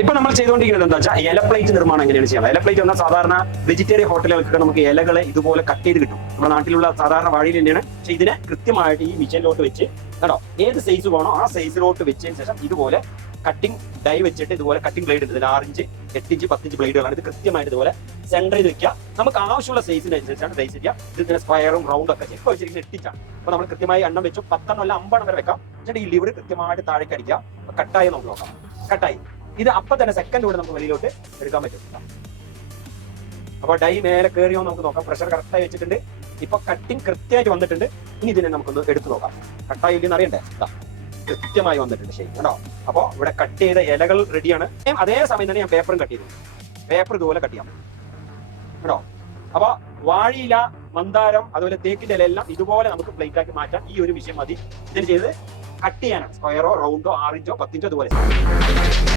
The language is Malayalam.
ഇപ്പൊ നമ്മൾ ചെയ്തുകൊണ്ടിരിക്കുന്നത് എന്താ വെച്ചാൽ ഇല പ്ലേറ്റ് നിർമ്മാണം എങ്ങനെയാണ് ചെയ്യുന്നത്. ഇല പ്ലേറ്റ് എന്നാൽ സാധാരണ വെജിറ്റേറിയൻ ഹോട്ടലുകൾക്ക് നമുക്ക് ഇലകളെ ഇതുപോലെ കട്ട് ചെയ്ത് കിട്ടും. നമ്മുടെ നാട്ടിലുള്ള സാധാരണ വാഴയിൽ തന്നെയാണ്. പക്ഷെ ഇതിനെ കൃത്യമായിട്ട് ഈ മിഷനിലോട്ട് വെച്ച് കേട്ടോ, ഏത് സൈസ് വേണോ ആ സൈസിലോട്ട് വെച്ചതിന് ശേഷം ഇതുപോലെ കട്ടിംഗ് ഡൈ വെച്ചിട്ട് ഇതുപോലെ കട്ടിംഗ് ബ്ലേഡ് ഉണ്ട്. ഇതിൽ 6 ഇഞ്ച് 8 ഇഞ്ച് 10 ഇഞ്ച് ബ്ലേഡുകളാണ്. ഇത് കൃത്യമായിട്ട് ഇതുപോലെ സെന്റർ ചെയ്ത് വെക്കുക. നമുക്ക് ആവശ്യമുള്ള സൈസിനനുസരിച്ചാണ് ഡൈസ് ചെയ്യുക. ഇത് സ്ക്വയറും റൗണ്ടും ഒക്കെ ഇപ്പോൾ വെച്ചിരിക്കുന്നത് 8 ഇഞ്ചാണ്. അപ്പൊ നമ്മൾ കൃത്യമായി എണ്ണം വെച്ചു 10 അല്ല 50 വരെ വെക്കാം. എന്നിട്ട് ഈ ലിവർ കൃത്യമായിട്ട് താഴേക്ക് അടിക്കുക. കട്ടായി നമുക്ക് നോക്കാം. കട്ടായി ഇത് അപ്പൊ തന്നെ സെക്കൻഡ് കൂടെ നമുക്ക് വെളിയിലോട്ട് എടുക്കാൻ പറ്റും. അപ്പൊ ഡൈ മേലെ കയറിയോ നമുക്ക് നോക്കാം. പ്രഷർ കറക്റ്റായി വെച്ചിട്ടുണ്ട്. ഇപ്പൊ കട്ടിങ് കൃത്യമായിട്ട് വന്നിട്ടുണ്ട്. ഇനി ഇതിനെ നമുക്കൊന്ന് എടുത്തു നോക്കാം. കട്ടായി ഇല്ലെന്ന് അറിയണ്ടേ? കൃത്യമായി വന്നിട്ടുണ്ട്. ശരി കേട്ടോ. അപ്പൊ ഇവിടെ കട്ട് ചെയ്ത ഇലകൾ റെഡിയാണ്. അതേ സമയം തന്നെ ഞാൻ പേപ്പറും കട്ട് ചെയ്തു. പേപ്പർ ഇതുപോലെ കട്ട് ചെയ്യാം കേട്ടോ. അപ്പൊ വാഴയില, മന്ദാരം, അതുപോലെ തേക്കിന്റെ ഇല എല്ലാം ഇതുപോലെ നമുക്ക് പ്ലേറ്റ് ആക്കി മാറ്റാൻ ഈ ഒരു വിഷയം മതി. ഇതിന് ചെയ്ത് കട്ട് ചെയ്യാനാണ്. സ്ക്വയറോ റൗണ്ടോ 6 ഇഞ്ചോ 10 ഇഞ്ചോ ഇതുപോലെ.